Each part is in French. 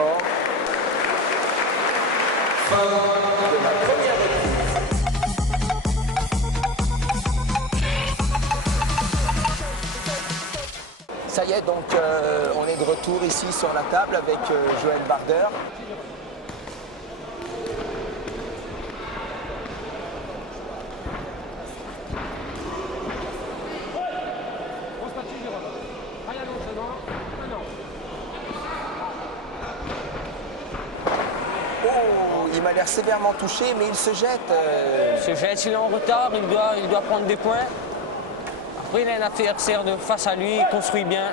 moment. Fin de la première reprise. Ça y est, donc on est de retour ici sur la table avec Joël Barder. Il m'a l'air sévèrement touché, mais il se jette. Il se jette, il est en retard, il doit prendre des points. Après, il a un adversaire de face à lui, il construit bien.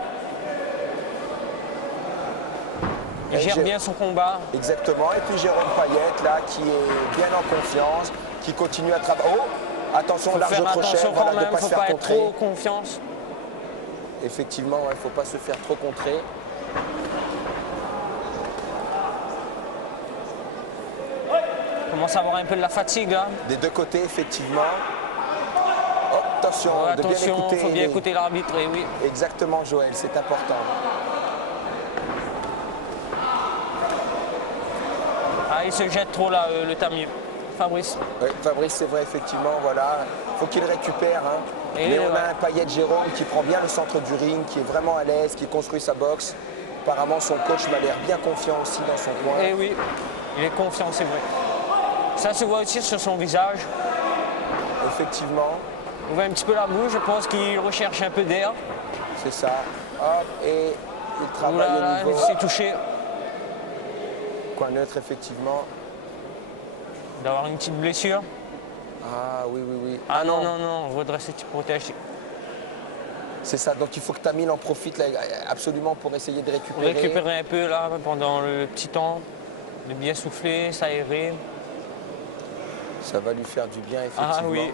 Il gère bien son combat. Exactement. Et puis Jérôme Payette, là, qui est bien en confiance, qui continue à travailler. Oh, attention, large crochet, attention voilà, quand même, de pas faut se faire pas être contrer. trop confiance. Effectivement, il ne faut pas se faire trop contrer. Il commence à avoir un peu de la fatigue là. Des deux côtés, effectivement. Oh, attention, de bien Attention, écouter. il faut bien écouter l'arbitre, et oui. Exactement, Joël, c'est important. Ah, il se jette trop là, le Tamir. Fabrice. Oui, Fabrice, c'est vrai, effectivement, voilà. Il faut qu'il récupère. Hein. Mais on a un Payette Jérôme qui prend bien le centre du ring, qui est vraiment à l'aise, qui construit sa boxe. Apparemment, son coach m'a l'air bien confiant aussi dans son coin. Et oui, il est confiant, c'est vrai. Ça se voit aussi sur son visage. Effectivement. On voit un petit peu la bouche, je pense qu'il recherche un peu d'air. C'est ça. Hop, et il travaille au niveau. Il s'est touché. Coin neutre, effectivement. D'avoir une petite blessure. Ah oui, oui, oui. Ah non, non, non, redresser, tu protèges. C'est ça, donc il faut que Tamil en profite là, absolument pour essayer de récupérer. Récupérer un peu là pendant le petit temps, de bien souffler, s'aérer. Ça va lui faire du bien, effectivement. Ah oui.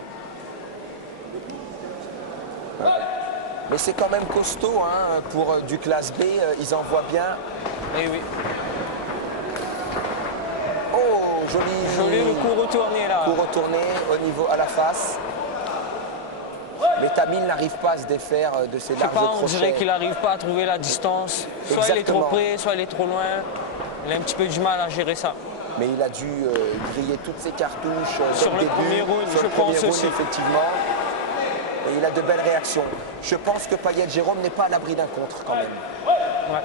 Mais c'est quand même costaud hein, pour du classe B, ils envoient bien. Eh oui. Oh, joli. Joli le coup retourné là. Coup retourné au niveau à la face. Mais Tamil n'arrive pas à se défaire de ses larges crochets. On dirait qu'il n'arrive pas à trouver la distance. Soit Exactement. il est trop près, soit il est trop loin. Il a un petit peu du mal à gérer ça. Mais il a dû griller toutes ses cartouches sur le début, premier round, sur je le premier pense round, aussi. effectivement. Et il a de belles réactions. Je pense que Payette Jérôme n'est pas à l'abri d'un contre quand même. Ouais.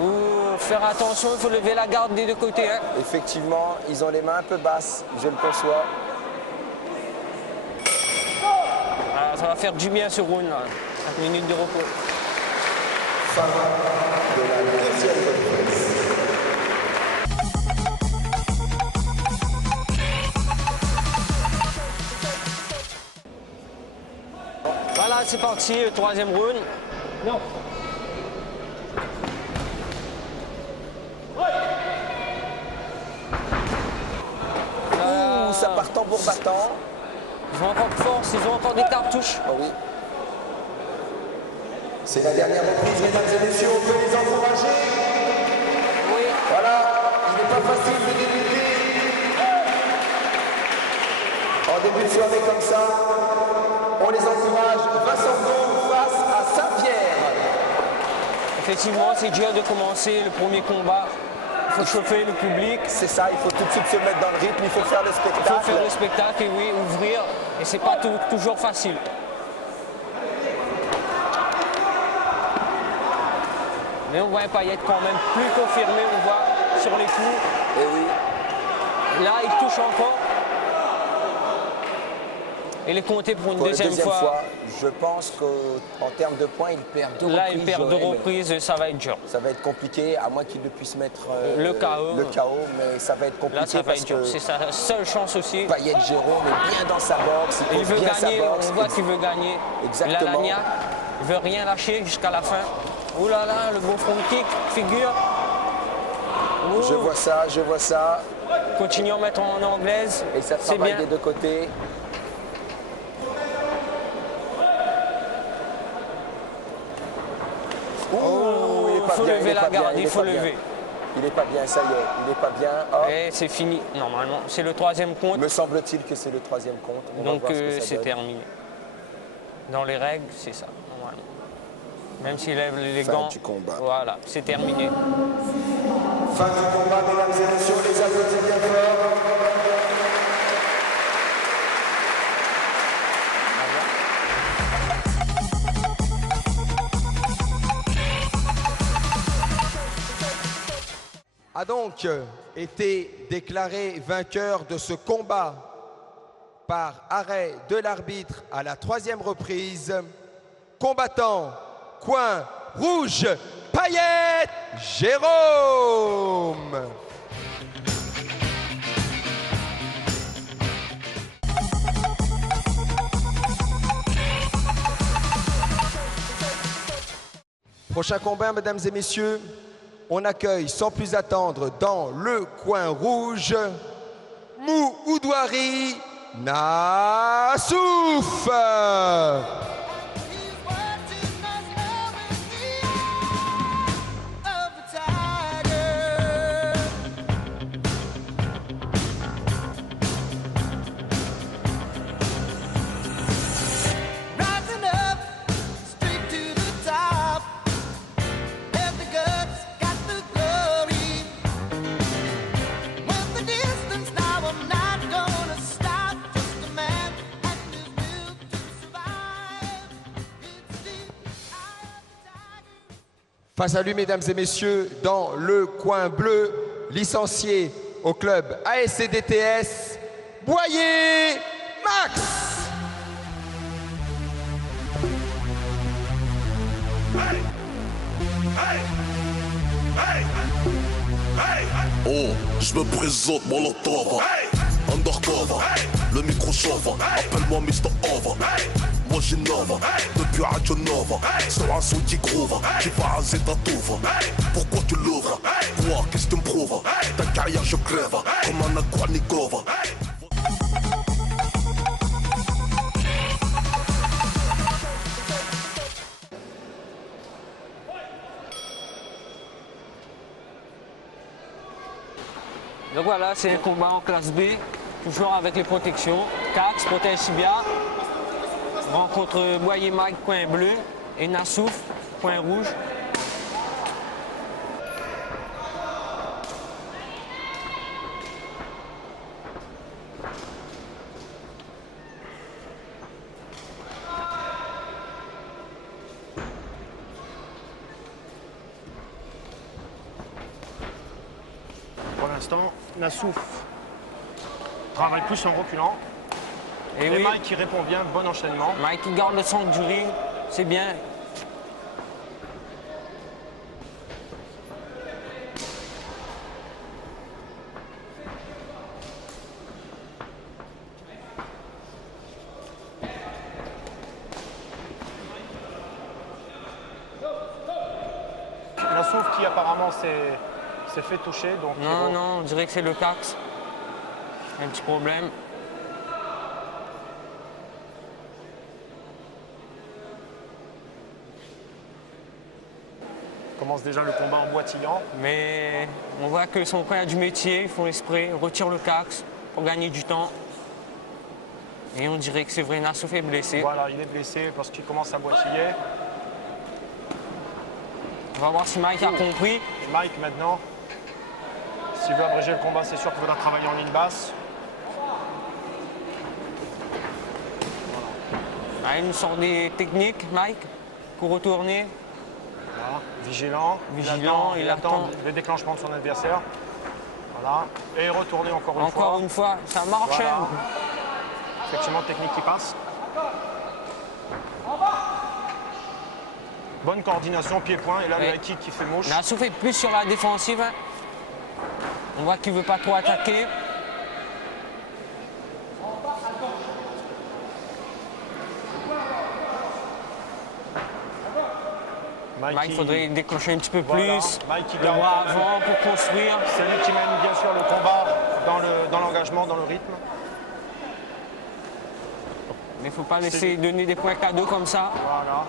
Ouh, faire attention, il faut lever la garde des deux côtés. Hein. Effectivement, ils ont les mains un peu basses, je le conçois. Ah, ça va faire du bien ce round là. 5 minutes de repos. Fin de la deuxième reprise. Voilà, c'est parti, le troisième round. Non. Ouh, ça part tambour battant. Ils ont encore de force, ils ont encore des cartouches. Oh oui. C'est la dernière reprise, mesdames et messieurs, on peut les encourager. Oui. Voilà, il n'est pas facile de débuter. En début de soirée comme ça, on les encourage. Vincent Gau face à Saint-Pierre. Effectivement, c'est dur de commencer le premier combat. Il faut chauffer le public. C'est ça, il faut tout de suite se mettre dans le rythme, il faut faire le spectacle. Il faut faire le spectacle et oui, ouvrir. Et c'est pas toujours facile. Mais on voit un Payette quand même plus confirmé, on voit sur les coups. Et oui. Là, il touche encore. Il est compté pour une deuxième fois. Je pense qu'en termes de points, il perd deux reprises. Là, il perd deux reprises, ça va être dur. Ça va être compliqué, à moins qu'il ne puisse mettre le KO. Mais ça va être compliqué. Là, ça va être dur. C'est sa seule chance aussi. Payette Jérôme est bien dans sa boxe. Il veut bien gagner, sa boxe. on voit qu'il veut gagner. Exactement. Il a la niaque, il veut rien lâcher jusqu'à la fin. Ouh là là, le beau front kick, figure. Ouh. Je vois ça, je vois ça. Continue à mettre en anglaise. Et ça travaille des deux côtés. Il faut lever la garde, il faut lever. Il n'est pas bien, ça y est, il n'est pas bien. Hop. Et c'est fini, normalement. C'est le troisième compte. Me semble-t-il que c'est le troisième compte. Donc c'est terminé. Dans les règles, c'est ça, normalement. Même s'il lève les Fin gants. du combat. Voilà, c'est terminé. Fin du combat, mesdames et messieurs, les applaudissements bien fort. A donc été déclaré vainqueur de ce combat par arrêt de l'arbitre à la 3e reprise, combattant coin rouge, Payet Jérôme. Prochain combat, mesdames et messieurs, on accueille sans plus attendre dans le coin rouge, Mouhoudouari Nassouf. Face à lui, mesdames et messieurs, dans le coin bleu, licencié au club ASC-DTS, Boyer Max. Oh, je me présente, Molotov, undercover, le micro chauffe, appelle-moi Mr. Over. Moi j'innove, depuis Radio Nova, sur un son qui groove, qui va raser ta touve. Pourquoi tu l'ouvres? Quoi, qu'est-ce que tu me prouves? Ta carrière je crève, comme un Aquanikova. Donc voilà, c'est un combat en classe B, toujours avec les protections. Cax protège Sibia. Rencontre Boyer Mag, coin bleu, et Nassouf, coin rouge. Pour l'instant, Nassouf travaille plus en reculant. Et oui, Mike qui répond bien, bon enchaînement. Mike qui garde le centre du ring, c'est bien. Nassouf qui apparemment s'est fait toucher. Donc Non, non, on dirait que c'est le Cax. Un petit problème. Commence déjà le combat en boitillant. Mais on voit que son coin a du métier, ils font exprès, retire le Cax pour gagner du temps. Et on dirait que c'est vrai, Nassouf est blessé. Voilà, il est blessé parce qu'il commence à boitiller. On va voir si Mike a compris. Et Mike maintenant, s'il veut abréger le combat, c'est sûr qu'il faudra travailler en ligne basse. Ah, il nous sort des techniques, Mike, pour retourner. Voilà. Vigilant, il attend le déclenchement de son adversaire. Voilà. Et retourner encore une fois. Encore une fois, ça marche. Voilà. Hein. Effectivement, technique qui passe. Bonne coordination, pied-point. Et là, le high kick qui fait mouche. Nassouf est plus sur la défensive. Hein. On voit qu'il ne veut pas trop attaquer. Mike, il faudrait déclencher un petit peu plus. Mike qui le bras avant pour construire. C'est lui qui mène bien sûr le combat dans l'engagement, dans le rythme. Mais il ne faut pas laisser donner des points cadeaux comme ça. Voilà.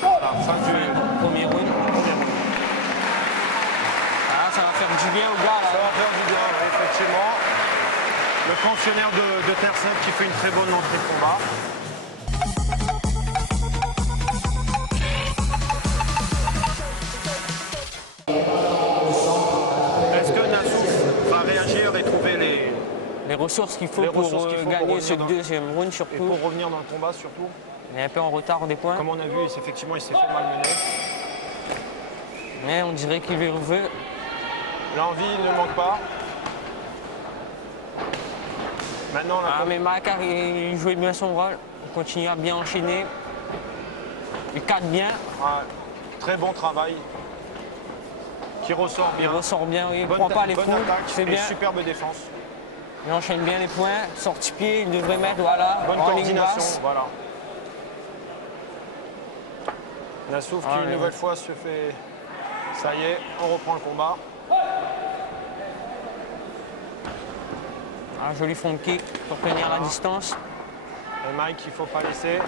Fin du premier round. Ah, ça va faire du bien au gars là. Ça va faire du bien, effectivement. Le pensionnaire de Terre Sainte qui fait une très bonne entrée de combat. les ressources qu'il faut Les pour ressources qu'il faut pour gagner revenir ce dans- deuxième round Et surtout. pour revenir dans le combat surtout, Il est un peu en retard des points, comme on a vu, effectivement, il s'est fait malmener. mais on dirait qu'il veut. L'envie ne manque pas. Maintenant, Ah, mais Mike, il jouait bien son rôle. Il continue à bien enchaîner. Il cadre bien, très bon travail. Qui ressort il bien. ressort bien, il ne Bonne prend pas les bonne fous. attaque C'est et bien. superbe défense. Il enchaîne bien les points. Sortie pied, il devrait mettre, voilà, Bonne en ligne coordination, basse. voilà. Nassouf qui Ah, une mais nouvelle fois se fait... Ça y est, on reprend le combat. Un joli front kick pour tenir la distance. Et Mike, il ne faut pas laisser.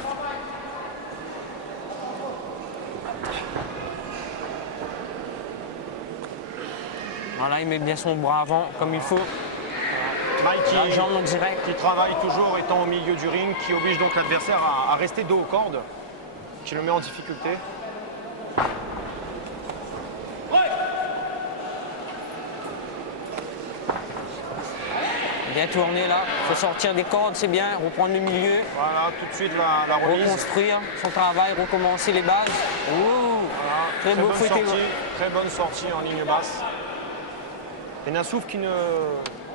Voilà, il met bien son bras avant comme il faut. Mike La jambe en direct. qui travaille toujours étant au milieu du ring, qui oblige donc l'adversaire à rester dos aux cordes, qui le met en difficulté. Bien tourné là. Il faut sortir des cordes, c'est bien. Reprendre le milieu. Voilà, tout de suite la remise. Reconstruire son travail, recommencer les bases. Ouh, Voilà, très beau fouetté. très bonne sortie en ligne basse. Et Nassouf qui ne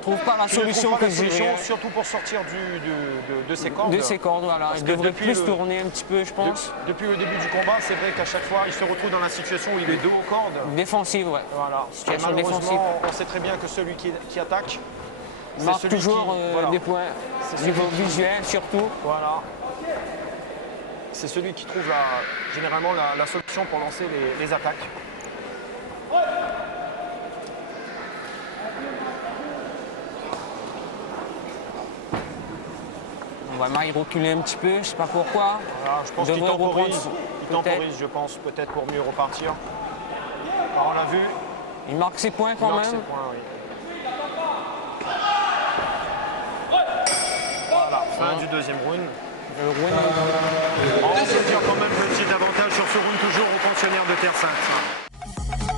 Trouve pas la qui ne trouve solution pas que la solution, j'ai. surtout pour sortir de ses cordes. De ses cordes, voilà. Parce Il que devrait depuis plus le- tourner un petit peu, je pense. Depuis le début du combat, c'est vrai qu'à chaque fois, il se retrouve dans la situation où il est dos aux cordes. Défensive, ouais. Voilà. Et Situation malheureusement, défensive. on sait très bien que celui qui attaque, Il c'est marque celui toujours qui, voilà. des points. C'est Niveau celui qui- visuel surtout. Voilà. C'est celui qui trouve généralement la solution pour lancer les attaques. On va Mike reculer un petit peu, je sais pas pourquoi. Voilà, je pense qu'il devrait temporise. reprendre, Il temporise, je pense, peut-être pour mieux repartir. Alors, on l'a vu. Il marque ses points quand il marque ses même. points, oui. Voilà, fin du deuxième round. Le round, On retient quand même le petit avantage sur ce round, toujours au pensionnaire de Terre Sainte.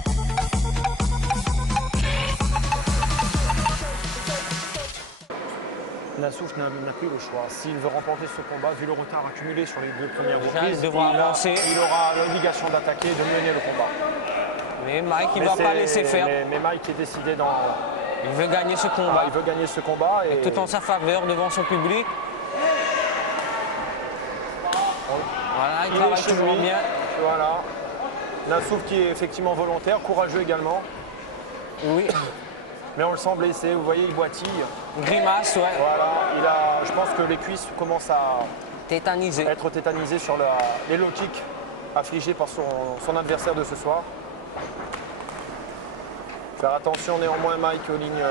Nassouf n'a plus le choix. S'il veut remporter ce combat, vu le retard accumulé sur les deux premières reprises, il devra avancer. il aura l'obligation d'attaquer et de mener le combat. mais Mike, il ne Mais va pas c'est- laisser faire. Mais Mike est décidé dans... Il veut gagner ce combat. il veut gagner ce combat. Et Tout en sa faveur devant son public. Voilà, il il est travaille chez toujours lui. bien. Voilà. Nassouf qui est effectivement volontaire, courageux également. Oui, Mais on le sent blessé, vous voyez, il boitille. grimace, ouais. Voilà, je pense que les cuisses commencent à Tétanisé. être tétanisées sur les low kicks affligés par son adversaire de ce soir. Faire attention néanmoins Mike aux lignes.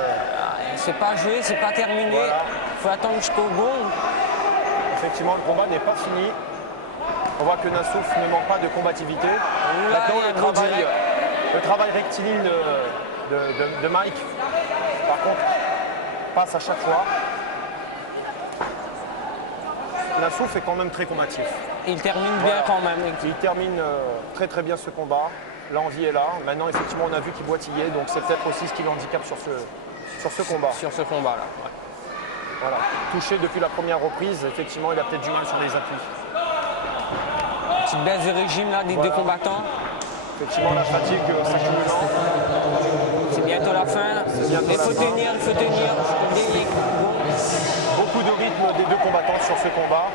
C'est pas joué, c'est pas terminé. Voilà. Il faut attendre jusqu'au gong. Effectivement, le combat n'est pas fini. On voit que Nassouf ne manque pas de combativité. Là, Maintenant, il y a un gros direct. le travail rectiligne de Mike, par contre, passe à chaque fois. Nassouf est quand même très combatif. Il termine bien Voilà. quand même. Il termine très très bien ce combat. L'envie est là. Maintenant, effectivement, on a vu qu'il boitillait, donc c'est peut-être aussi ce qui le handicape sur ce combat. Sur ce combat-là. Ouais. Voilà. Touché depuis la première reprise, effectivement, il a peut-être du mal sur les appuis. Petite baisse de régime là des Voilà. deux combattants. Effectivement, la fatigue s'accumulant. C'est bientôt la fin. bientôt Il la faut fin. tenir, il faut tenir. Beaucoup de rythme des deux combattants sur ce combat.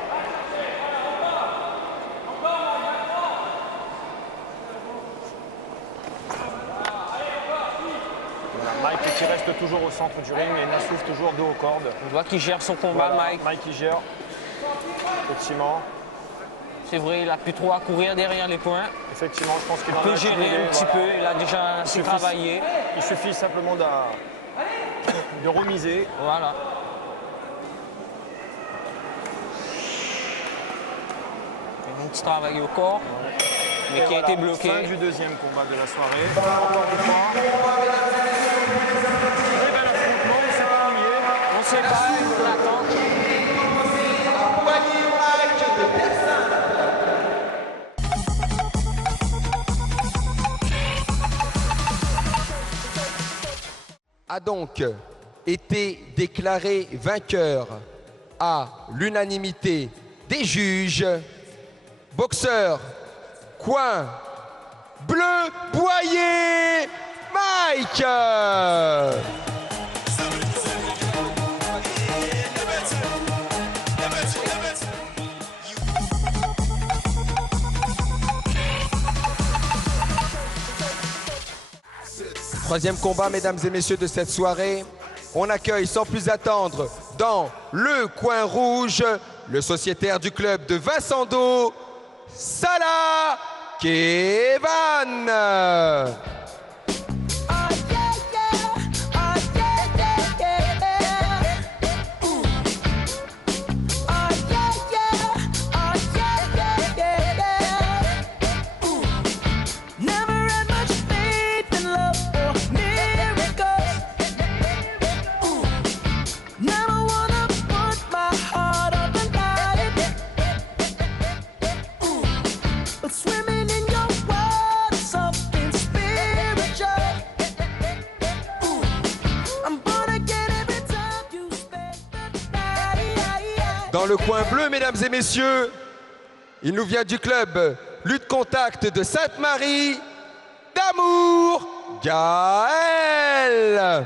Voilà, Mike qui reste toujours au centre du ring et Nassouf toujours dos aux cordes. On voit qu'il gère son combat, Voilà, Mike. Mike qui gère. Effectivement. C'est vrai, il a plus trop à courir derrière les points. Effectivement, je pense qu'il Il en peut a gérer accumulé, un petit voilà. peu. Il a déjà assez suffit- travaillé. Il suffit simplement de remiser. Voilà. Un petit travail au corps, mais Et qui a voilà, été bloqué. Fin du deuxième combat de la soirée. Encore une fois. Très bel affrontement, on s'est pas ennuyé. On ne sait pas, on attend. Ah donc, été déclaré vainqueur à l'unanimité des juges. Boxeur, coin bleu, Boyer, Mike. Troisième combat, mesdames et messieurs, de cette soirée. On accueille sans plus attendre dans le coin rouge le sociétaire du club de Vincendo, Salah Kevan. Dans le coin bleu, mesdames et messieurs, il nous vient du club Lutte Contact de Sainte-Marie, D'Amour Gaël.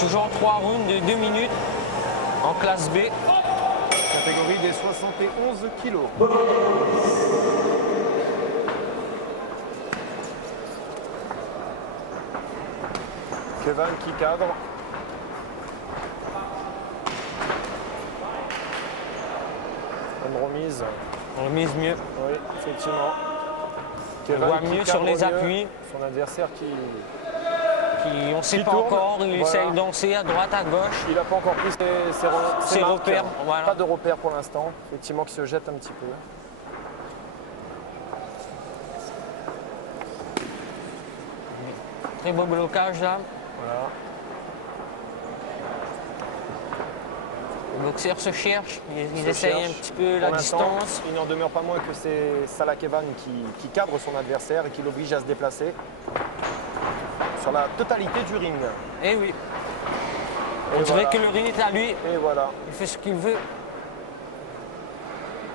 Toujours 3 rounds de 2 minutes en classe B. Catégorie des 71 kilos. Kevan qui cadre. Une remise. Remise mieux. Oui, effectivement. On voit mieux sur les appuis. Son adversaire qui on ne sait pas tourne, encore, il essaye de danser à droite, à gauche. Il n'a pas encore pris ses repères. Voilà. Pas de repères pour l'instant, effectivement, qui se jette un petit peu. Très beau blocage là. Voilà. Le boxeur se cherche, il essaye un petit peu la distance. Il n'en demeure pas moins que c'est Salah Kevan qui cadre son adversaire et qui l'oblige à se déplacer sur la totalité du ring. Eh oui. On dirait que le ring est à lui. Et voilà. Il fait ce qu'il veut.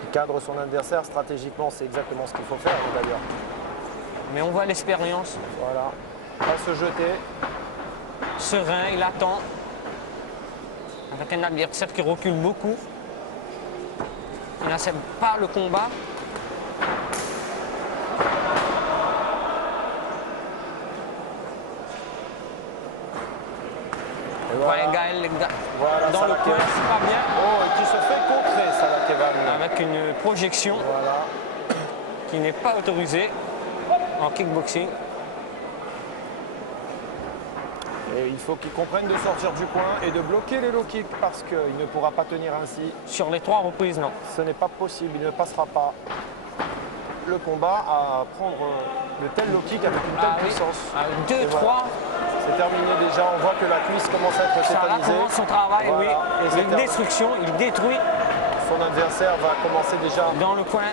Il cadre son adversaire stratégiquement, c'est exactement ce qu'il faut faire d'ailleurs. Mais on voit l'expérience. Voilà. Pas se jeter. Serein, il attend. Avec un adversaire qui recule beaucoup. Il n'accepte pas le combat. Voilà. Voilà, dans le coin, c'est pas bien. Oh, et qui se fait contrer, Salah Kevan. Avec une projection qui n'est pas autorisée en kickboxing. Et il faut qu'il comprenne de sortir du coin et de bloquer les low kicks parce qu'il ne pourra pas tenir ainsi. Sur les 3 reprises, non. Ce n'est pas possible, il ne passera pas le combat à prendre de tels low kicks avec une telle puissance. 2, 3. Voilà. C'est terminé déjà, on voit que la cuisse commence à être tétanisée. Ça commence son travail, voilà. oui. Et une destruction, il détruit. Son adversaire va commencer déjà. Dans le coin.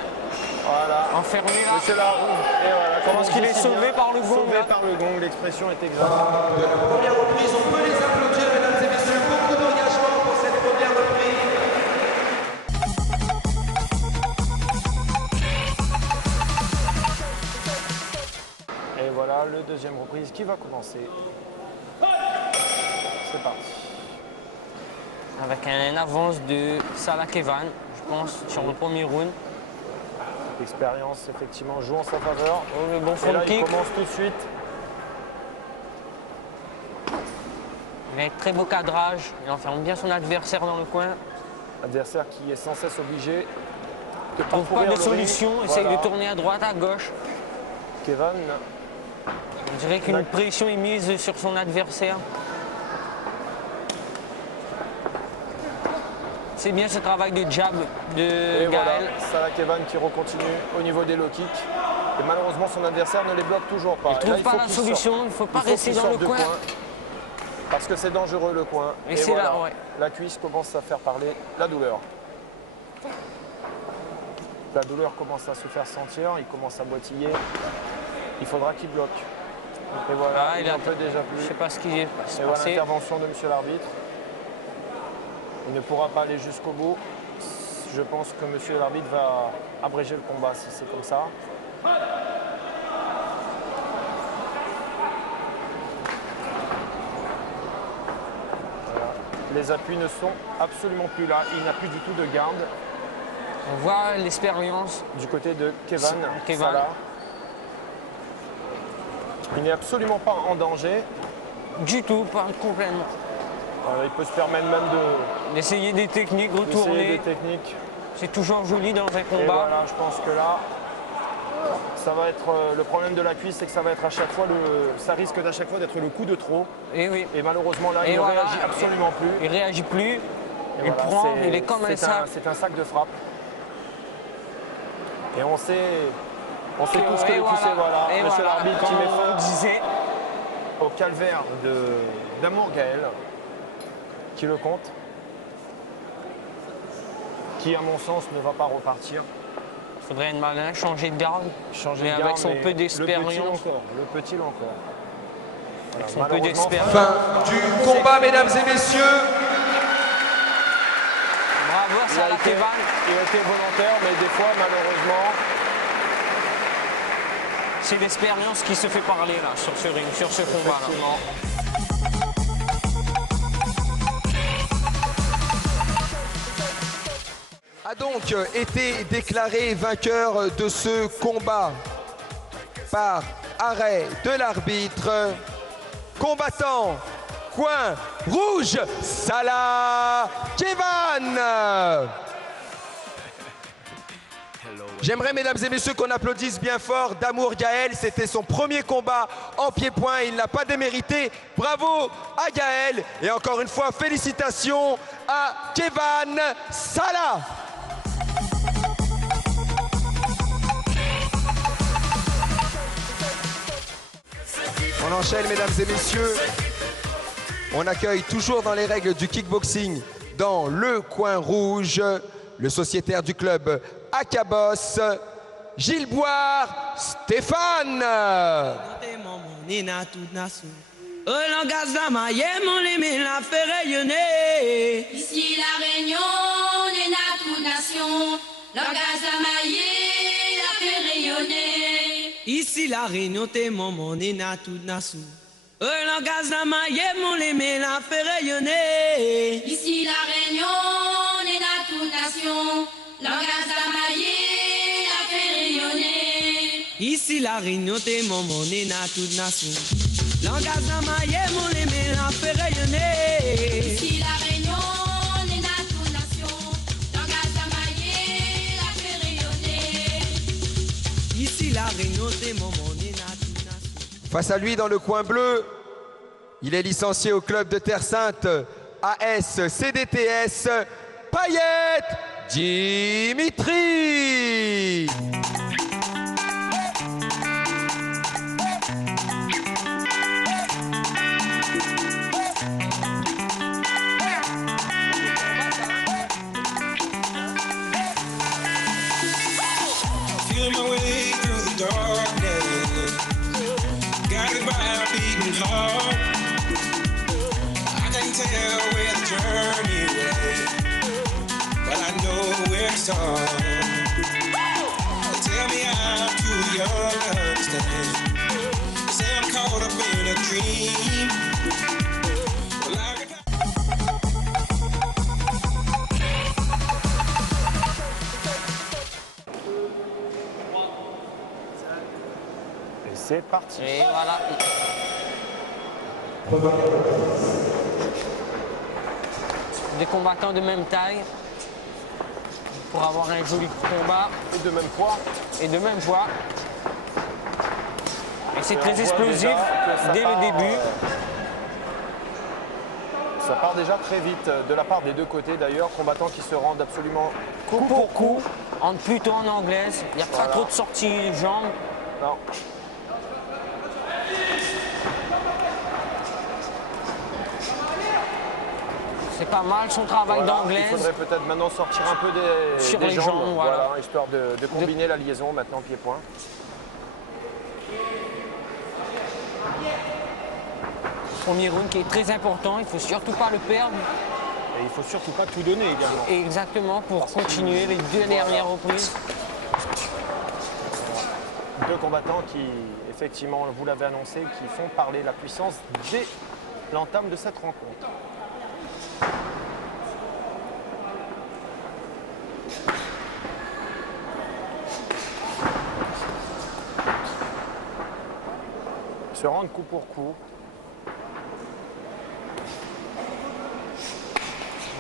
Voilà. Enfermé là. Monsieur Laroux. Et voilà. Je pense qu'il est sauvé par le gong. Sauvé par le gong, l'expression est exacte. De la première reprise, on peut les applaudir, mesdames et messieurs. Beaucoup d'engagement pour cette première reprise. Et voilà le deuxième reprise qui va commencer. C'est parti. Avec une avance de Salah Kevan, je pense, sur le premier round. L'expérience, effectivement, joue en sa faveur. Oh, le bon Et front là, kick. il commence tout de suite. Avec très beau cadrage, il enferme bien son adversaire dans le coin. Adversaire qui est sans cesse obligé de Il trouve pas parcourir de le solution, ring. essaye Voilà. de tourner à droite, à gauche. Kevin. On dirait qu'une pression est mise sur son adversaire. C'est bien ce travail de jab de Et Gaël. voilà, Salah Kevin qui recontinue au niveau des low kicks. Et malheureusement, son adversaire ne les bloque toujours pas. Il ne trouve pas la solution, il ne faut pas rester dans le coin. Parce que c'est dangereux le coin. Et c'est voilà, là, ouais. la cuisse commence à faire parler la douleur. La douleur commence à se faire sentir, il commence à boitiller. Il faudra qu'il bloque. Et voilà, Ah, il n'en peut déjà plus. Je ne sais pas ce qui est passé. Et voilà l'intervention de monsieur l'arbitre. Il ne pourra pas aller jusqu'au bout. Je pense que monsieur l'arbitre va abréger le combat si c'est comme ça. Voilà. Les appuis ne sont absolument plus là. Il n'a plus du tout de garde. On voit l'expérience. Du côté de Kevin. Kevin. Salah. Il n'est absolument pas en danger. Du tout, pas complètement. Il peut se permettre même d'essayer des techniques, retourner. Des techniques. C'est toujours joli dans un combat. Et voilà, je pense que là, ça va être le problème de la cuisse, c'est que ça va être à chaque fois ça risque à chaque fois d'être le coup de trop. Et oui. Et malheureusement là, il ne réagit absolument plus. Il réagit plus. Et il voilà, prend, il est comme un sac. C'est un sac de frappe. Et on sait tous que voilà, monsieur l'arbitre qui met fin au calvaire d'Amour Gaël, qui le compte, qui à mon sens ne va pas repartir. Il faudrait être malin, changer de garde. Changer de garde, avec son peu d'expérience. Le petit encore. Voilà, son peu d'expérience. Fin du combat, mesdames et messieurs. Bravo à Salah Kevin. Il a été volontaire, mais des fois, malheureusement, c'est l'expérience qui se fait parler là, sur ce ring, sur ce combat-là. A donc été déclaré vainqueur de ce combat par arrêt de l'arbitre. Combattant, coin rouge, Salah Kevin. J'aimerais, mesdames et messieurs, qu'on applaudisse bien fort d'Amour Gaël. C'était son premier combat en pied-point. Il n'a pas démérité. Bravo à Gaël. Et encore une fois, félicitations à Kevin Salah. On enchaîne, mesdames et messieurs. On accueille toujours dans les règles du kickboxing, dans le coin rouge, le sociétaire du club Akabos, Gilles Boire, Stéphane. Ici la Réunion, Néna toute nation, langage amaillé, la fait rayonner. Ici la Réunion, t'es mon Néna toute nation. Langage amaillé, mon l'aimé, la fait rayonner. Ici la Réunion, Néna toute nation, langage amaillé, la fait rayonner. Ici la Réunion, t'es mon Néna toute nation. Langage amaillé, mon l'aimé, la fait rayonner. Ici la Réunion, Néna toute nation, langage amaillé, la fait rayonner. Ici la Réunion, t'es mon Néna toute nation. Face à lui, dans le coin bleu, il est licencié au club de Terre Sainte, AS CDTS, Payette Dimitri. Feeling my way through the darkness, guided by a beating heart. I can't tell where the journey will, but I know where to start. They tell me I'm too young to understand. They say I'm caught up in a dream. Well, I got c'est parti. Et voilà. Des combattants de même taille pour avoir un joli combat. Et de même poids. Et de même poids. Et c'est très explosif dès le début. Ça part déjà très vite de la part des deux côtés d'ailleurs, combattants qui se rendent absolument Coup pour coup, entre plutôt en anglaise. Il n'y a pas trop de sorties jambes. Non. C'est pas mal son travail Voilà, d'anglaise. il faudrait peut-être maintenant sortir un peu Sur des les jambes, jambes, voilà. histoire de combiner la liaison maintenant pied-point. Premier round qui est très important, il ne faut surtout pas le perdre. Et il ne faut surtout pas tout donner également. Exactement, pour continuer les deux dernières reprises. Deux combattants qui, effectivement, vous l'avez annoncé, qui font parler la puissance dès l'entame de cette rencontre. Se rendre coup pour coup.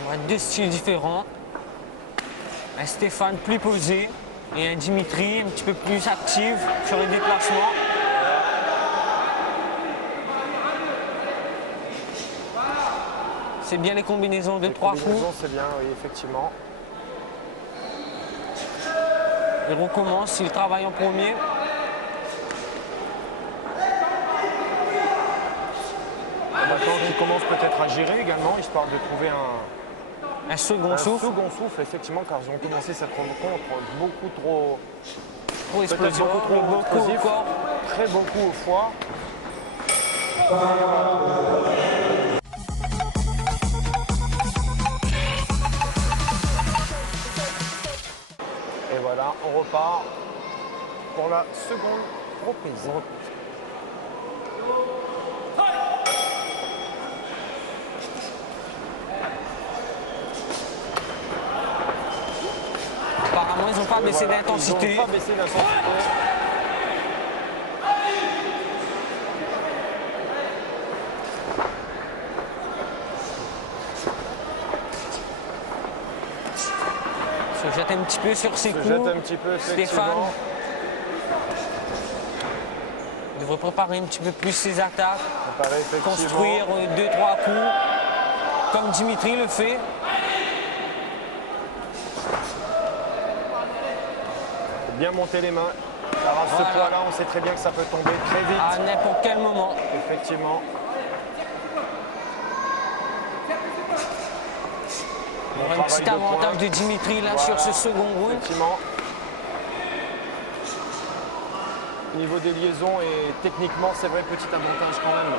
On a deux styles différents. Un Stéphane plus posé et un Dimitri un petit peu plus actif sur les déplacements. C'est bien les combinaisons de trois coups. C'est bien, oui, effectivement. Il recommence, il travaille en premier. Combattant qui commence peut-être à gérer également, histoire de trouver un second souffle. Second souffle, effectivement, car ils ont commencé cette rencontre beaucoup trop explosif, beaucoup au corps, très beaucoup au foie. Et voilà, on repart pour la seconde reprise. Apparemment, ils n'ont pas baissé d'intensité. Ils n'ont pas baissé d'intensité. Se jette un petit peu sur ses coups. Jette un petit peu, Stéphane devrait préparer un petit peu plus ses attaques. Construire 2-3 coups, comme Dimitri le fait. Bien monter les mains, car à ce poids-là, on sait très bien que ça peut tomber très vite. À n'importe quel moment. Effectivement. On a un petit avantage de Dimitri là sur ce second round. Effectivement. Au niveau des liaisons et techniquement, c'est vrai, petit avantage quand même.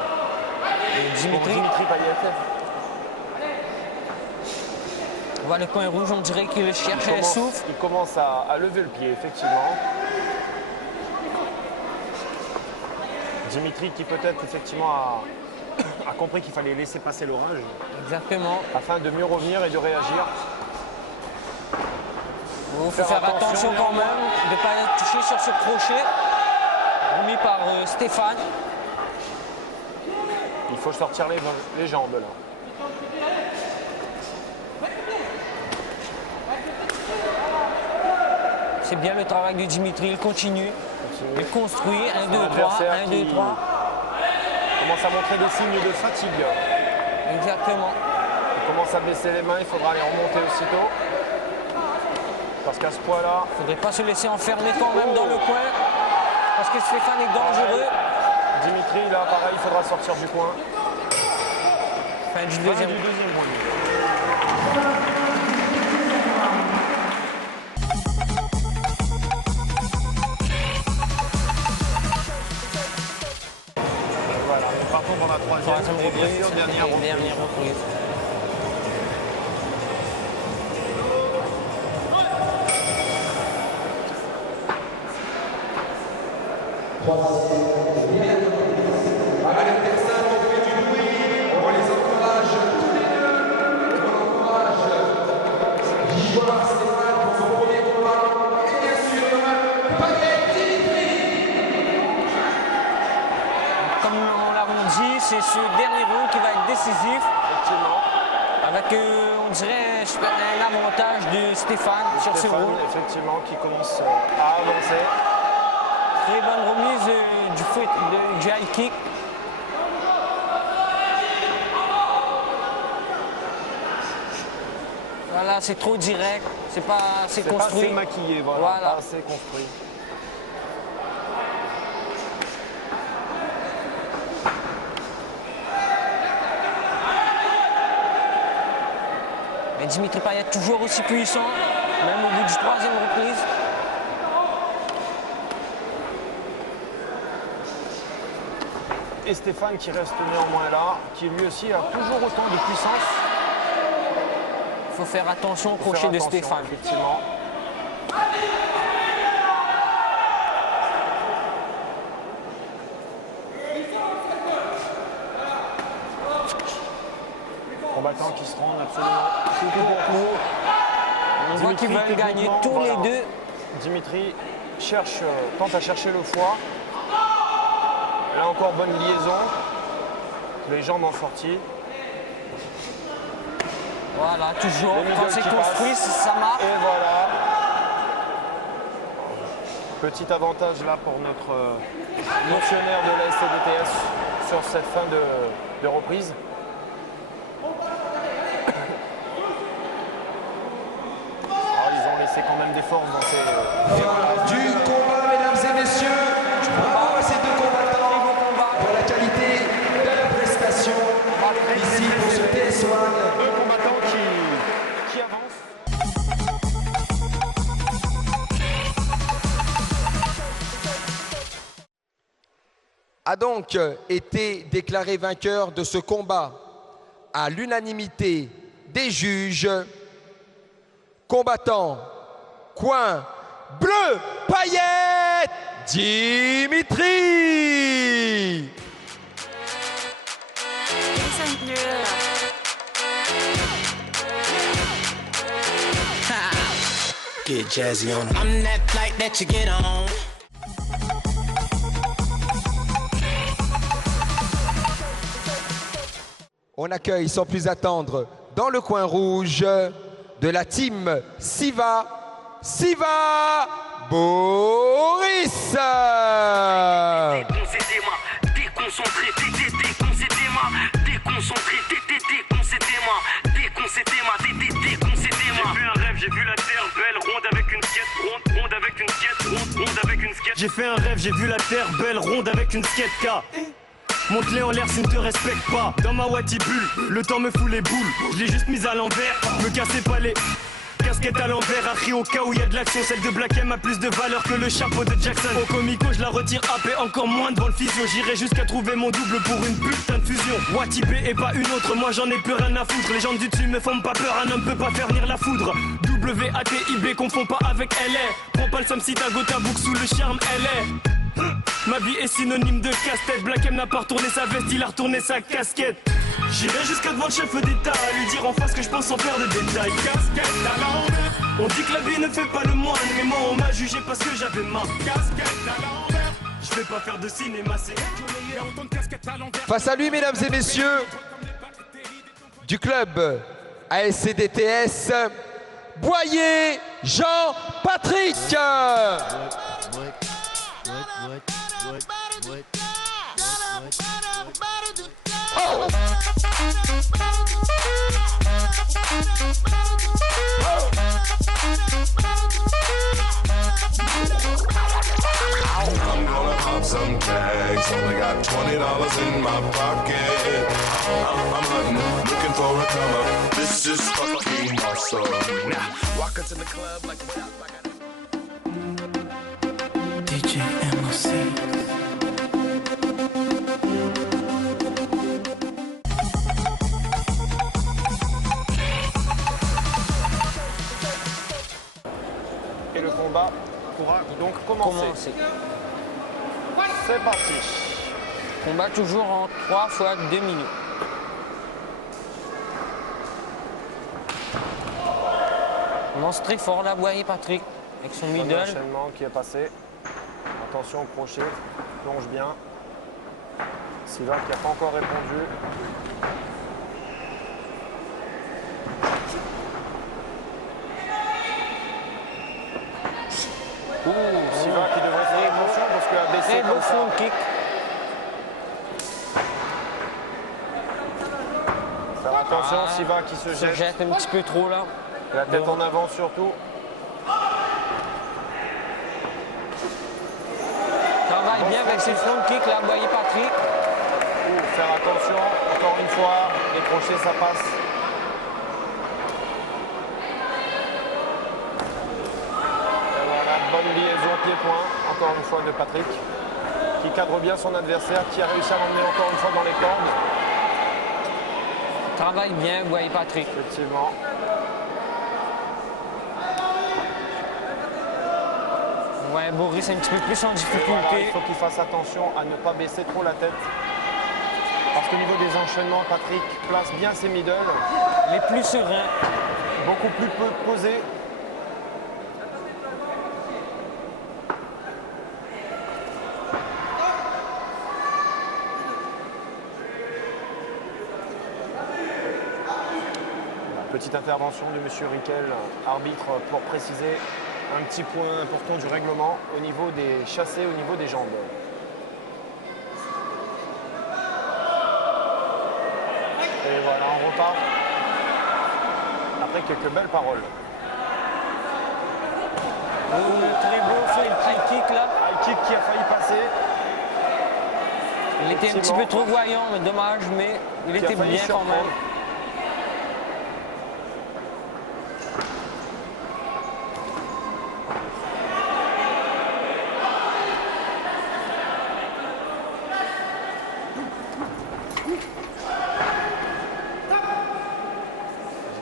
Et Dimitri Payatev. On voit le coin rouge, on dirait qu'il cherche un souffle. Il commence à lever le pied, effectivement. Dimitri qui peut-être effectivement a compris qu'il fallait laisser passer l'orage. Exactement. Afin de mieux revenir et de réagir. Il faut faire attention quand même de ne pas toucher sur ce crochet remis par Stéphane. Il faut sortir les jambes là. C'est bien le travail de Dimitri, il continue. Il construit 1, 2, 3, 1, 2, 3. Commence à montrer des signes de fatigue. Exactement. Il commence à baisser les mains, il faudra les remonter aussitôt. Parce qu'à ce poids-là... Il ne faudrait pas se laisser enfermer quand même dans le coin. Parce que Stéphane est dangereux. Dimitri, là, pareil, il faudra sortir du coin. Fin du deuxième round. Voilà, nous partons pour la troisième reprise, dernière reprise. C'est ce dernier round qui va être décisif. Effectivement. Avec, on dirait, un avantage de Stéphane sur ce round. Effectivement, qui commence à avancer. très bonne remise du high kick. Voilà, c'est trop direct, c'est pas assez construit. C'est pas assez maquillé, voilà. Pas assez construit. Mais Dimitri Payet toujours aussi puissant, même au bout du 3e reprise. Et Stéphane qui reste néanmoins là, qui lui aussi a toujours autant de puissance. Il faut faire attention au crochet de Stéphane. Effectivement. Combattants qui se rendent absolument. On voit qu'ils veulent gagner tous les deux. Dimitri tente à chercher le foie. Là encore, bonne liaison. Les jambes en sortie. Voilà, toujours. Quand c'est construit, ça marche. Et voilà. Petit avantage là pour notre motionnaire de la SCDTS sur cette fin de reprise. Alors, ils ont laissé quand même des forces dans ces... Du combat, mesdames et messieurs. Bravo à ces deux combattants pour la qualité de la prestation ici pour ce TS1. Deux combattants qui avancent. A donc été déclaré vainqueur de ce combat à l'unanimité des juges. Combattant, coin bleu, paillettes, Dimitri. Get jazzy on 'em. I'm that flight that you get on. On accueille sans plus attendre dans le coin rouge de la team Siva Boris. Déconcentré, j'ai vu la terre belle, ronde avec une skate, ronde avec une skate, ronde avec une skate. J'ai fait un rêve, j'ai vu la terre belle, ronde avec une skate K. Monte-les en l'air s'ils ne te respectent pas. Dans ma Wattibule, le temps me fout les boules. Je l'ai juste mise à l'envers, me cassez pas les casquettes à l'envers. Appris au cas où il y a de l'action. Celle de Black M a plus de valeur que le chapeau de Jackson. Au comico, je la retire AP, encore moins devant le physio. J'irai jusqu'à trouver mon double pour une putain de fusion. Watibé et pas une autre, moi j'en ai plus rien à foutre. Les gens du dessus me font pas peur, un homme peut pas faire venir la foudre. WATIB, confonds pas avec LR. Prends pas le somme si t'as ta boucle sous le charme LR. Ma vie est synonyme de casse-tête. Black M n'a pas retourné sa veste, il a retourné sa casquette. J'irai jusqu'à devant le chef d'État à lui dire en face que je pense sans faire de détails. Casquette à l'envers. On dit que la vie ne fait pas le moine, mais moi on m'a jugé parce que j'avais ma casquette à l'envers. Je vais pas faire de cinéma, c'est Face à lui, mesdames et messieurs, du club ASCDTS, Boyer Jean-Patrick. I'm gonna pop some tags. Only got $20 in my pocket. I'm hunting, looking for a come up. This is fucking awesome. Now, walk into the club like a top. DJ MLC. Et le combat pourra donc commencer. C'est parti. Combat toujours en 3 fois 2 minutes. On lance très fort là, Boyer Patrick, avec son middle. L'enchaînement qui est passé. Attention au crochet, plonge bien. Siva qui n'a pas encore répondu. Siva qui devrait faire attention parce qu'à baisser comme ça. Front kick. Faire attention, Siva qui se Se jette. jette un petit peu trop là. La tête en avant surtout. Travaille bien avec ses front kicks là, vous voyez Patrick. Faire attention, encore une fois, les crochets ça passe. Et voilà, bonne liaison pied-point, encore une fois de Patrick, qui cadre bien son adversaire, qui a réussi à l'emmener encore une fois dans les cordes. Travaille bien, vous voyez Patrick. Effectivement. Ouais, Boris un petit peu plus en Voilà, difficulté. il faut qu'il fasse attention à ne pas baisser trop la tête. Parce qu'au niveau des enchaînements, Patrick place bien ses middle, Les plus sereins. beaucoup plus peu posés. Petite intervention de M. Riquel, arbitre, pour préciser un petit point important du règlement au niveau des chassés, au niveau des jambes. Et voilà, on repart. Après quelques belles paroles. Très beau sur le high kick là. High kick qui a failli passer. Il était un petit peu trop voyant, mais dommage, mais il Qui a était failli bien quand même. surprendre.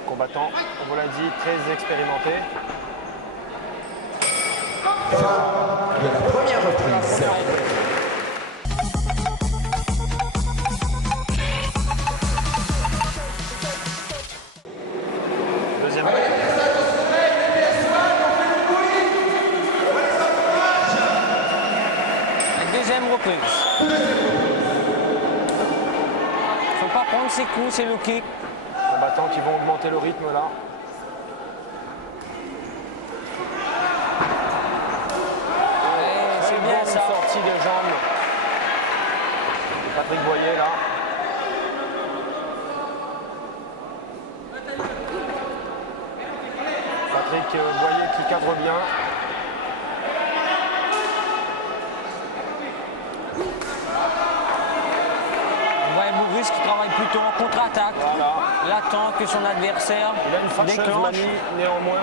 Combattant, on vous l'a dit, très expérimenté. De la première reprise. Deuxième. La deuxième reprise. Faut pas prendre ses coups, c'est le kick. Combattants qui vont augmenter le rythme là. C'est bien Bonne ça. sortie de jambes. Patrick Boyer là. Patrick Boyer qui cadre bien. Ouais, Boris qui travaille plutôt en contre-attaque. Voilà. Il attend que son adversaire Il a une fâcheuse déclenche. manie néanmoins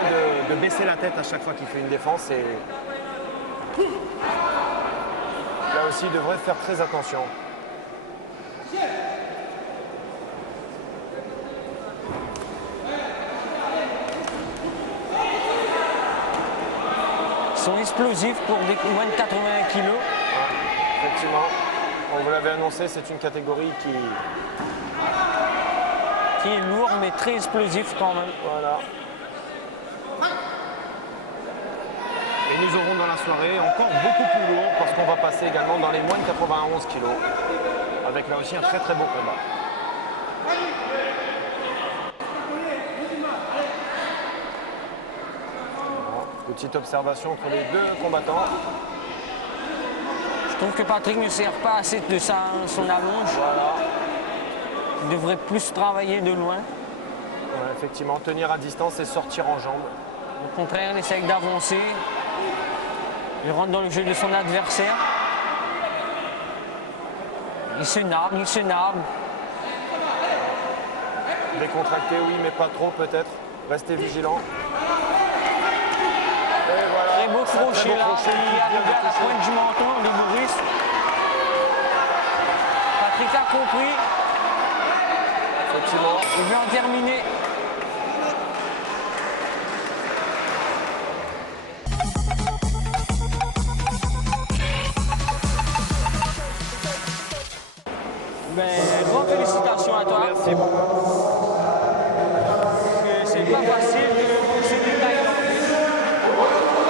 de baisser la tête à chaque fois qu'il fait une défense. Et là aussi, il devrait faire très attention. Ils sont explosifs pour des moins de 80 kg. Effectivement, on vous l'avait annoncé, c'est une catégorie qui... Qui est lourd mais très explosif quand même. Voilà. Et nous aurons dans la soirée encore beaucoup plus lourd parce qu'on va passer également dans les moins de 91 kg. Avec là aussi un très très beau combat. Petite observation entre les deux combattants. Je trouve que Patrick ne sert pas assez de son allonge. Voilà. Il devrait plus travailler de loin. Ouais, effectivement, tenir à distance et sortir en jambes. Au contraire, il essaye d'avancer. Il rentre dans le jeu de son adversaire. Il se nargue, il se nargue. Décontracté, oui, mais pas trop peut-être. Restez vigilants. Et voilà. Très beau crochet là, crochet qui qui vient arrive de à la toucher. pointe du menton de Boris. Patrick a compris. Effectivement. Il veut en terminer. Ben, grande félicitations à toi. Merci beaucoup. C'est pas facile de pousser des tailles dans le vide.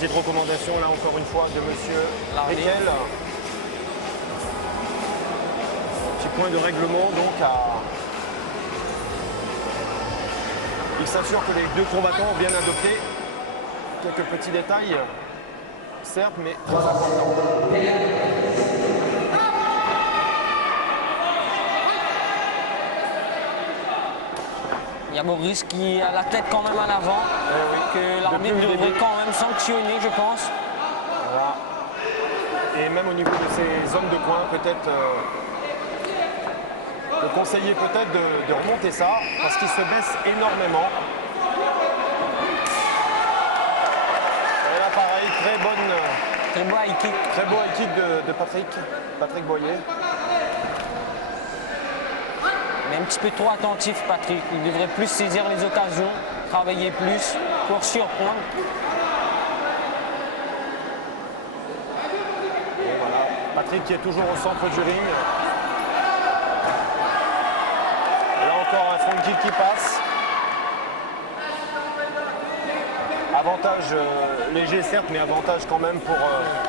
petite recommandation là encore une fois de monsieur Riquel. Petit point de règlement donc il s'assure que les deux combattants ont bien adopté quelques petits détails, certes, mais très importants. Il y a Boris qui a la tête quand même à l'avant, que l'arbitre devrait quand même sanctionner, je pense. Voilà. Et même au niveau de ces hommes de coin, peut-être le conseiller peut-être de remonter ça, parce qu'il se baisse énormément. Et là pareil, très beau high kick. Très beau high kick de Patrick Boyer. Mais un petit peu trop attentif, Patrick. Il devrait plus saisir les occasions, travailler plus pour surprendre. Et voilà, Patrick qui est toujours au centre du ring. Là encore un front kick qui passe. Avantage léger certes, mais avantage quand même pour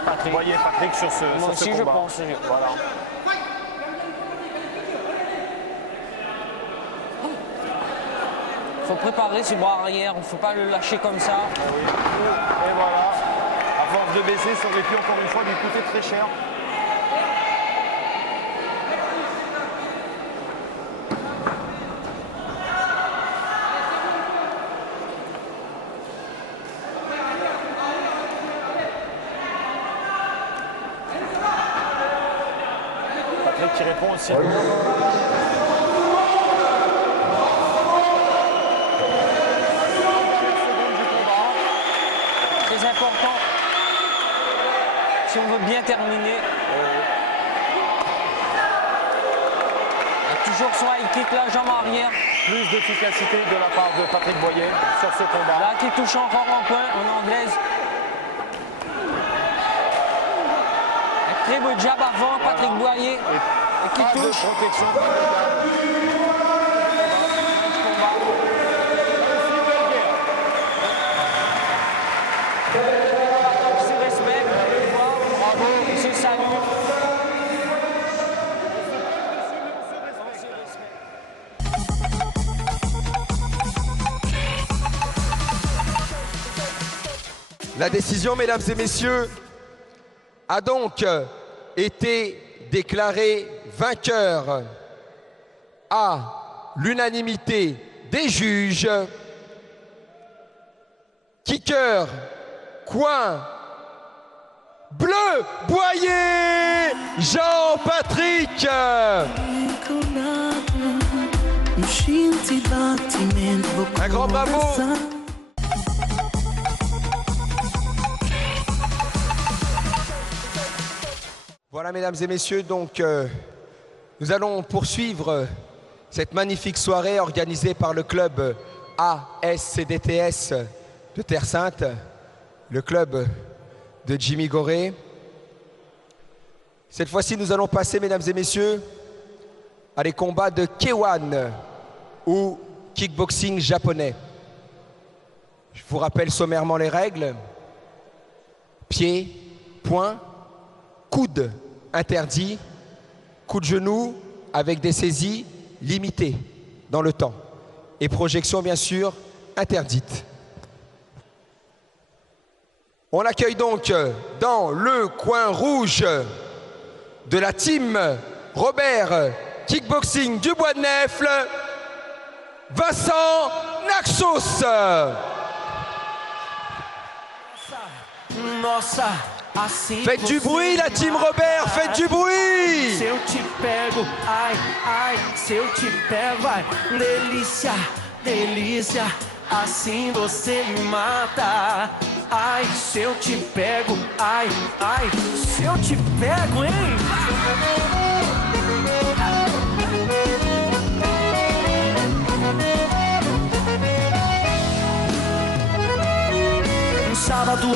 Patrick sur ce Moi aussi, combat. je pense. Voilà. Il faut préparer ses bras arrière, il ne faut pas le lâcher comme ça. Oui. Et voilà, à force de baisser, ça aurait pu encore une fois lui coûter très cher. Patrick qui répond aussi. C'est important si on veut bien terminer. Il y a toujours son high kick, la jambe arrière. Plus d'efficacité de la part de Patrick Boyer sur ce combat. Là qui touche encore en coin en anglaise. Un très beau jab avant Patrick Boyer. Et qui pas touche. de protection. La décision, mesdames et messieurs, a donc été déclarée vainqueur à l'unanimité des juges. Kicker, coin, bleu, Boyer, Jean-Patrick. Un grand bravo. Voilà, mesdames et messieurs, donc nous allons poursuivre cette magnifique soirée organisée par le club ASCDTS de Terre Sainte, le club de Jimmy Goré. Cette fois-ci, nous allons passer, mesdames et messieurs, à des combats de K1 ou kickboxing japonais. Je vous rappelle sommairement les règles. Pied, poing, coude interdit, coup de genou avec des saisies limitées dans le temps et projection bien sûr interdite. On accueille donc dans le coin rouge de la team Robert Kickboxing du Bois de Nèfles, Vincent Naxos. Faites du bruit, la team Robert, faites du bruit! Se eu te pego, ai, ai, se eu te pego, ai, delícia, delícia, assim você me mata. Ai, se eu te pego, ai, ai, se eu te pego, hein? Um sábado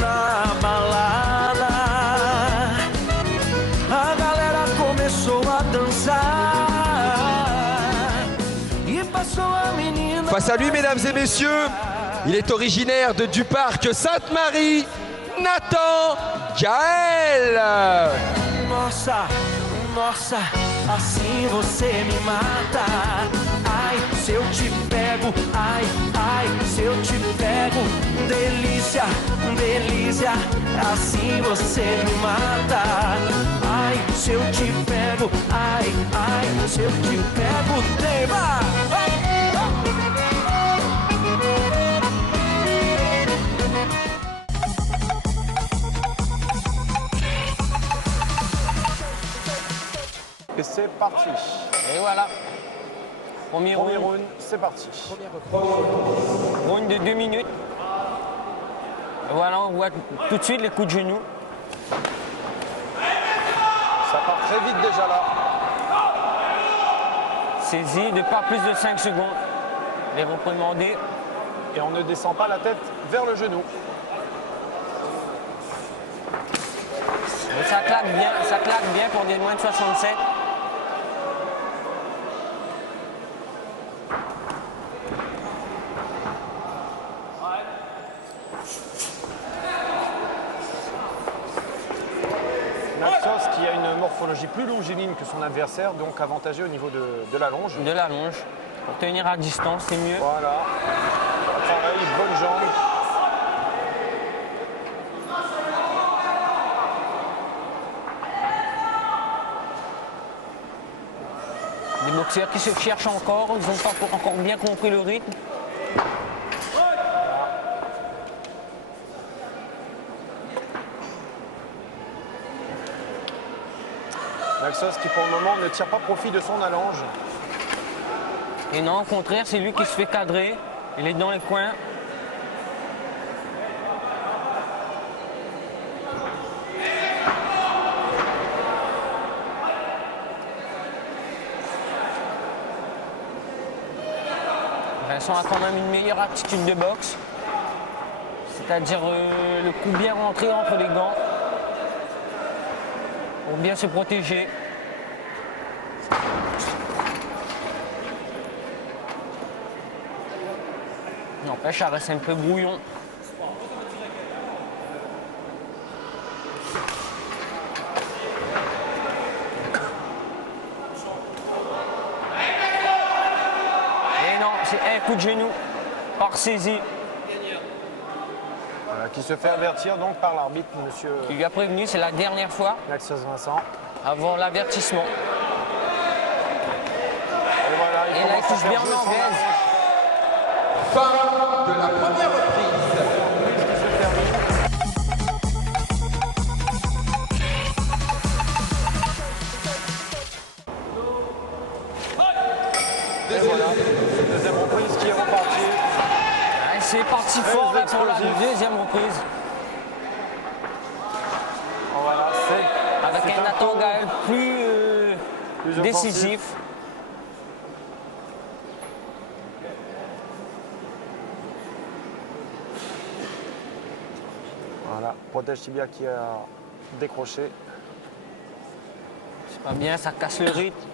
na balada, a galera começou a dançar e passou a menina. Face à lui, mesdames et messieurs, Il est originaire de Duparc Sainte-Marie, Nathan Gaël. Nossa, nossa, assim você me mata. Ai, se eu te pego, ai, ai, se eu te pego. Delícia, delícia, assim você me mata. Ai, se eu te pego, ai, ai, se eu te pego, tema. Et c'est parti. Et voilà. Premier round, c'est parti. Round de 2 minutes. Et voilà, on voit tout de suite les coups de genoux. Ça part très vite déjà là. Saisi de pas plus de 5 secondes. Les reprimandés. Et on ne descend pas la tête vers le genou. Mais ça claque bien pour des moins de 67. Naxos qui a une morphologie plus longiligne que son adversaire, donc avantagé au niveau de la longe. De la longe. Pour tenir à distance, c'est mieux. Voilà. Pareil, bonne jambe. Des boxeurs qui se cherchent encore, ils n'ont pas encore bien compris le rythme. Naxos qui pour le moment ne tire pas profit de son allonge. Et non, au contraire, c'est lui qui se fait cadrer. Il est dans les coins. Vincent a quand même une meilleure attitude de boxe. C'est-à-dire le coup bien rentré entre les gants. Pour bien se protéger. N'empêche, ça reste un peu brouillon. Et non, c'est un coup de genou par saisie. Voilà, qui se fait avertir donc par l'arbitre, monsieur. Il lui a prévenu, c'est la dernière fois. Naxos Vincent. Avant l'avertissement. Et voilà, et là, il touche bien en anglaise. Fin de la première reprise. Et voilà, deuxième reprise qui est repartie. C'est parti fort là, pour la deuxième reprise. Voilà, avec un Nathan Gaël plus décisif. Voilà, protège tibia qui a décroché. C'est pas bien, ça casse le rythme.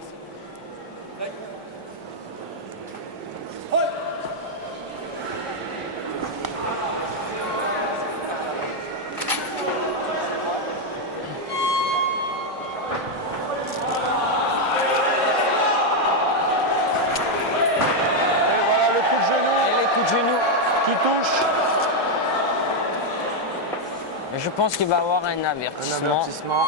Je pense qu'il va avoir un avertissement. Un avertissement.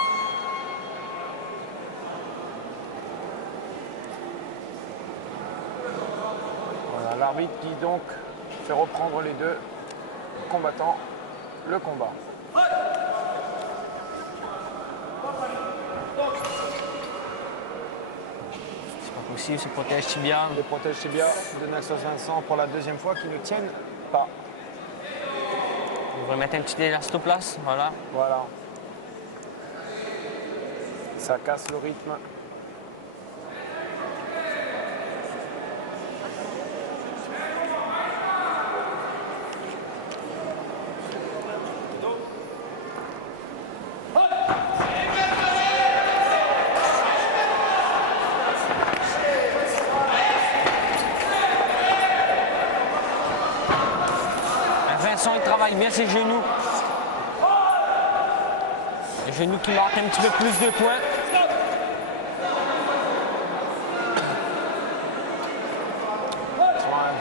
Voilà, l'arbitre qui donc fait reprendre les deux combattants le combat. C'est pas possible, ce protège tibia. Les protège tibia de Naxos Vincent pour la deuxième fois qui ne tiennent pas. On va mettre un petit élastoplaste, voilà. Voilà. Ça casse le rythme. Vincent, il travaille bien ses genoux. Les genoux qui marquent un petit peu plus de points.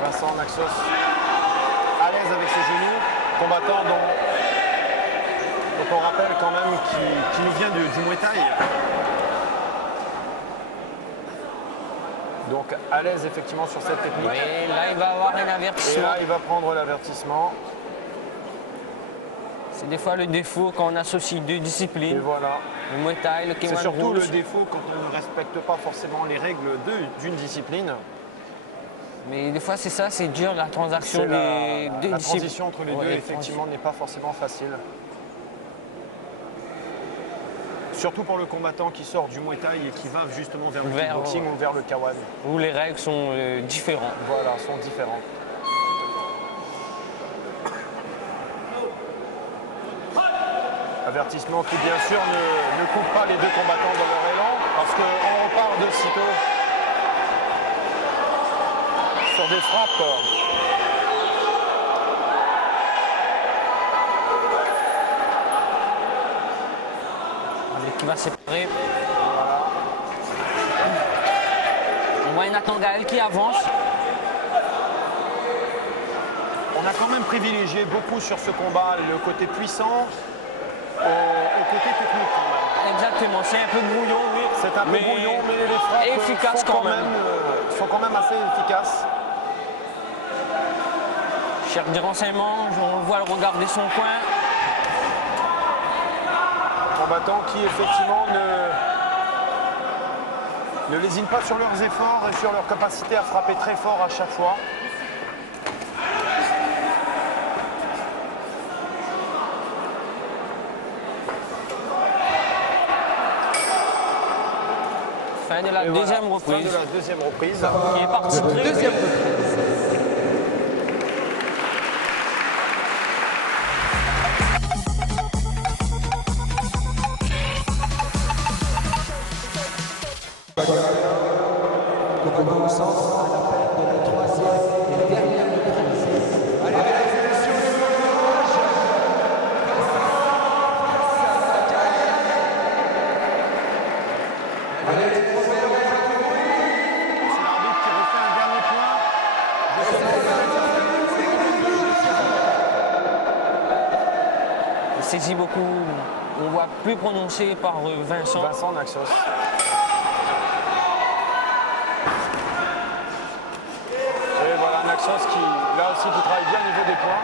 Vincent Naxos à l'aise avec ses genoux, combattant dont on rappelle quand même qui nous vient du Muay Thai. Donc à l'aise effectivement sur cette technique. Oui, là il va avoir un avertissement. Et là il va prendre l'avertissement. C'est des fois le défaut quand on associe deux disciplines. Et voilà. Le Muay Thai, le K1 C'est surtout Rules. le défaut quand on ne respecte pas forcément les règles d'une discipline. Mais des fois c'est ça, c'est dur la transaction C'est des deux la disciplines. transition entre les deux effectivement n'est pas forcément facile. Surtout pour le combattant qui sort du Muay Thai et qui va justement vers le kickboxing ou vers le K1. Où les règles sont différentes. Voilà, sont différentes. Avertissement qui bien sûr ne coupe pas les deux combattants dans leur élan parce qu'on repart de sitôt sur des frappes. Qui va séparer. Voilà. On voit Nathan Gaël qui avance. On a quand même privilégié beaucoup sur ce combat le côté puissant au côté technique quand même. Exactement, c'est un peu brouillon, oui. C'est un peu brouillon, mais les frappes efficaces sont quand même assez efficaces. Cherche des renseignements, on le voit le regarder son coin. Combattants qui effectivement ne lésinent pas sur leurs efforts et sur leur capacité à frapper très fort à chaque fois. Fin de la deuxième reprise. Fin de la deuxième reprise. Qui est parti très Deuxième reprise. Commandant au centre à l'appel de la troisième et dernière reprise. Allez, mesdames et messieurs, C'est l'arbitre qui refait un dernier point. Il saisit beaucoup. On voit plus prononcé par Vincent. Vincent Naxos. Et voilà Naxos qui, là aussi, qui travaille bien au niveau des points.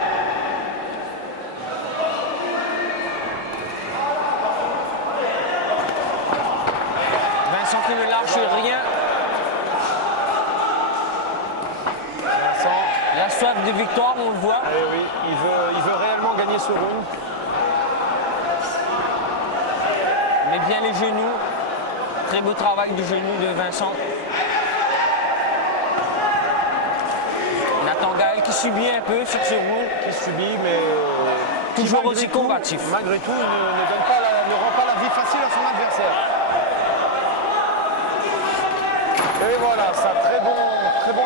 Vincent qui ne lâche rien. Vincent. La soif de victoire, on le voit. Eh oui, il veut réellement gagner ce round. Mais bien les genoux. Très beau travail du genou de Vincent. Nathan Gaël qui subit un peu sur ce round. Qui subit, mais toujours aussi combatif. Malgré tout, ne rend pas la vie facile à son adversaire. Et voilà, ça très bon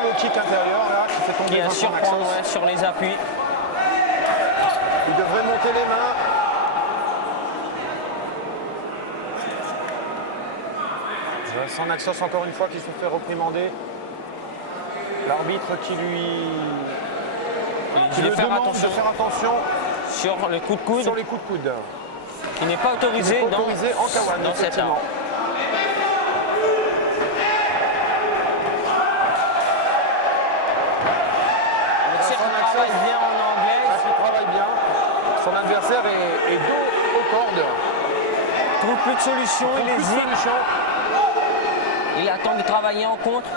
low kick intérieur là, qui fait tomber Bien Vincent sûr, Naxos. sur les appuis. Il devrait monter les mains. Vincent Naxos encore une fois qui se fait reprimander. L'arbitre qui lui demande de faire attention sur les coups de coude. Sur les coups de coude. Qui n'est pas autorisé, en K1, dans cette arme. Travaille bien en anglais. Il travaille bien. Son adversaire est dos aux cordes. Trouve plus de solution, il hésite. Il attend de travailler en contre.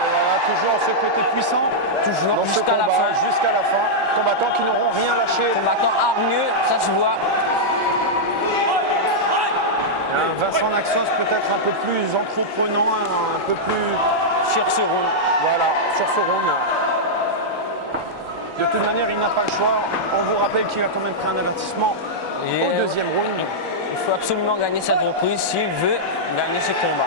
Voilà, toujours ce côté puissant. Toujours jusqu'à la fin. Jusqu'à la fin. Combattants qui n'auront rien lâché. Combattants hargneux, ça se voit. Vincent Naxos peut-être un peu plus entreprenant, un peu plus sur ce round. Voilà, sur ce round. De toute manière, il n'a pas le choix. On vous rappelle qu'il a quand même pris un avertissement au deuxième round. Il faut absolument gagner cette reprise s'il veut gagner ce combat.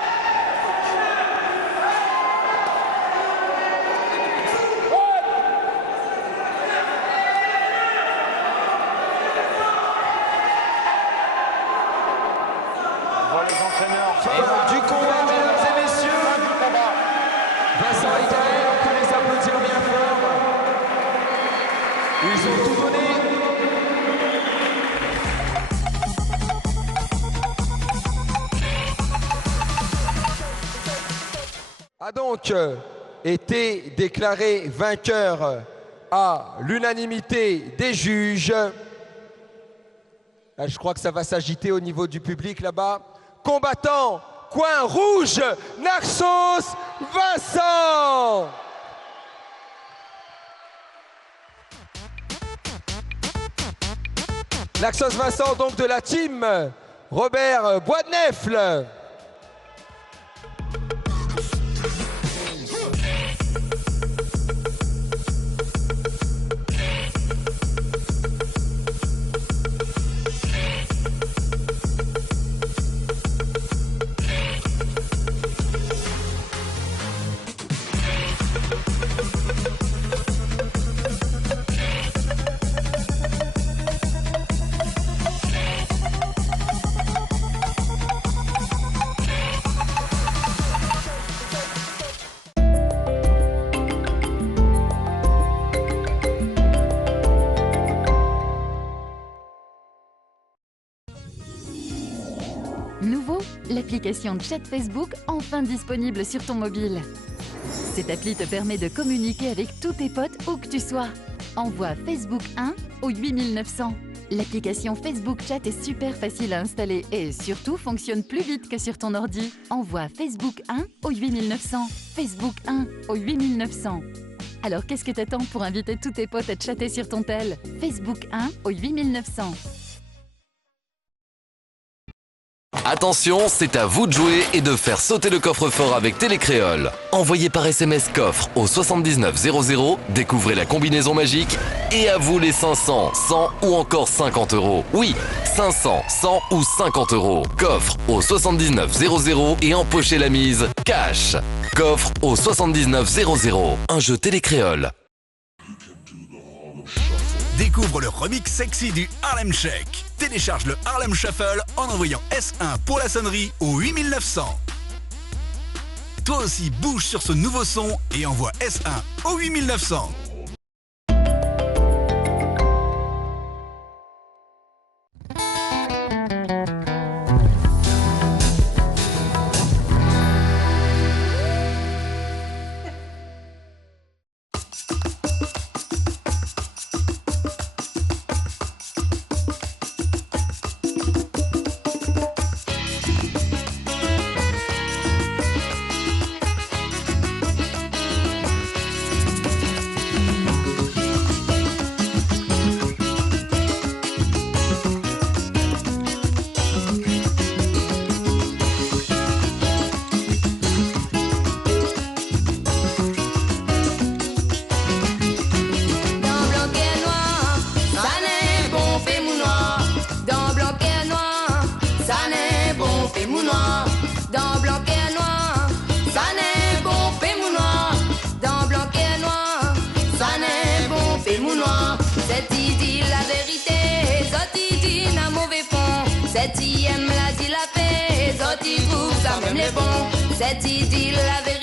a donc été déclaré vainqueur à l'unanimité des juges. Là, je crois que ça va s'agiter au niveau du public là-bas. Combattant coin rouge, Naxos Vincent. Naxos Vincent, donc de la team Robert Boisdenefle. Nouveau, l'application Chat Facebook enfin disponible sur ton mobile. Cette appli te permet de communiquer avec tous tes potes où que tu sois. Envoie Facebook 1 au 8900. L'application Facebook Chat est super facile à installer et surtout fonctionne plus vite que sur ton ordi. Envoie Facebook 1 au 8900. Facebook 1 au 8900. Alors qu'est-ce que t'attends pour inviter tous tes potes à chatter sur ton tel? Facebook 1 au 8900. Attention, c'est à vous de jouer et de faire sauter le coffre-fort avec Télécréole. Envoyez par SMS coffre au 7900, découvrez la combinaison magique et à vous les 500, 100 ou encore 50 €. Oui, 500, 100 ou 50 €. Coffre au 7900 et empochez la mise cash. Coffre au 7900. Un jeu Télécréole. Découvre le remix sexy du Harlem Shake. Télécharge le Harlem Shuffle en envoyant S1 pour la sonnerie au 8900. Toi aussi bouge sur ce nouveau son et envoie S1 au 8900. Cette idylle, la vérité,